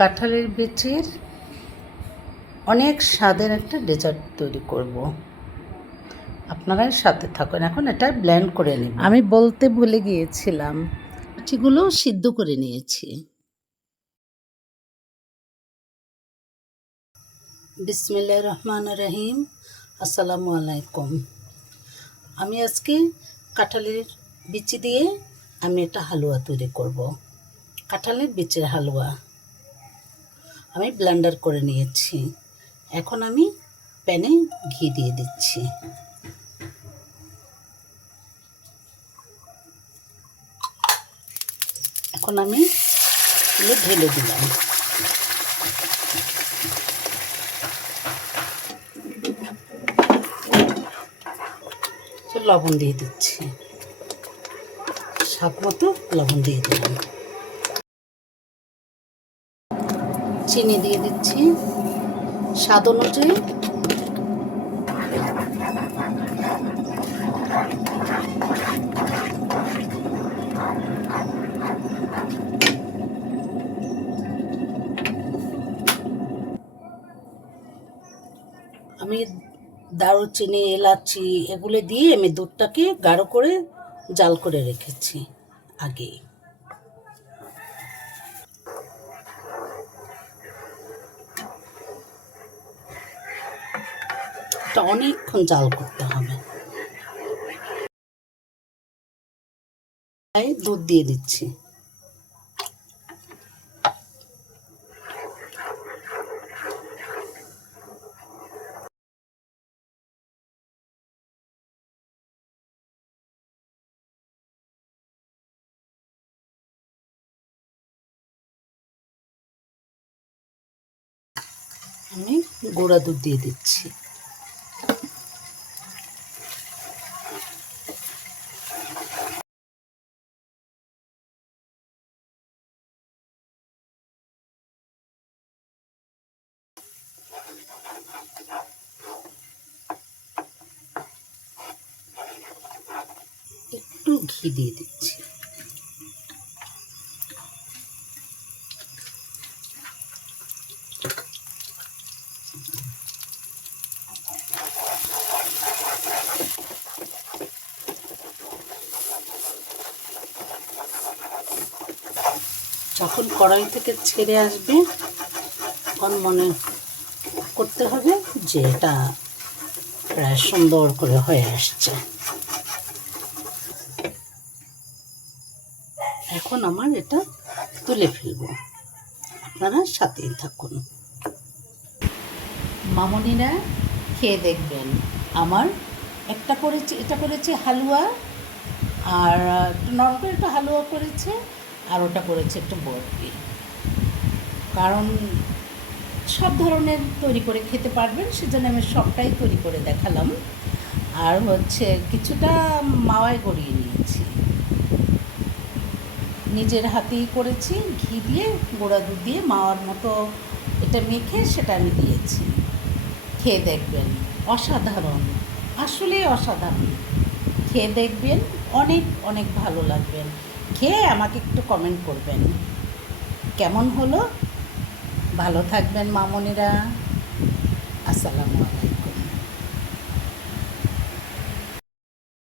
কাঁঠালের বিচির অনেক স্বাদের একটা ডেজার্ট তৈরি করব। আপনারা সাথে থাকুন। এখন এটা ব্লেন্ড করে নিব। আমি বলতে ভুলে গিয়েছিলাম, বিচিগুলো সিদ্ধ করে নিয়েছি। বিসমিল্লাহির রহমানির রহিম। আসসালামু আলাইকুম। আমি আজকে কাঁঠালের বিচি দিয়ে আমি একটা হালুয়া তৈরি করব। কাঁঠালের বিচির হালুয়া আমি ব্লেন্ডার করে নিয়েছি। এখন আমি প্যানে ঘি দিয়ে দিচ্ছি। এখন আমি ঢেলে দিলাম। লবণ দিয়ে দিচ্ছি, স্বাদ মতো লবণ দিয়ে দিলাম। চিনি দিয়ে দিচ্ছি স্বাদ অনুযায়ী। আমি দারুচিনি, এলাচি এগুলো দিয়ে আমি দুধটাকে গাঢ় করে জাল করে রেখেছি আগে। এটা অনেকক্ষণ জাল করতে হবে। তাই দুধ দিয়ে দিচ্ছি। আমি গুঁড়া দুধ দিয়ে দিচ্ছি। একটু ঘি দিয়ে দিচ্ছি। যখন কড়াই থেকে ছেড়ে আসবে তখন মনে করতে হবে যে এটা প্রায় সুন্দর করে হয়ে আসছে। এখন আমার এটা তুলে ফেলব। আপনারা সাথেই থাকুন। মামনিরা খেয়ে দেখবেন। আমার এটা করেছে হালুয়া, আর একটু নরম করে একটু হালুয়া করেছে, আর ওটা করেছে একটু বরফি। কারণ সব ধরনের তৈরি করে খেতে পারবেন, সেজন্য আমি সবটাই তৈরি করে দেখালাম। আর কিছুটা মাওয়ায় গড়িয়ে নিয়েছি, নিজের হাতেই করেছি। ঘি দিয়ে গুঁড়া দুধ দিয়ে মাওয়ার মতো এটা মেখে সেটা আমি দিয়েছি। খেয়ে দেখবেন, অসাধারণ, আসলে অসাধারণ। খেয়ে দেখবেন, অনেক অনেক ভালো লাগবেন। খেয়ে আমাকে একটু কমেন্ট করবেন কেমন হলো। ভালো থাকবেন মামনিরা। আসসালামু আলাইকুম।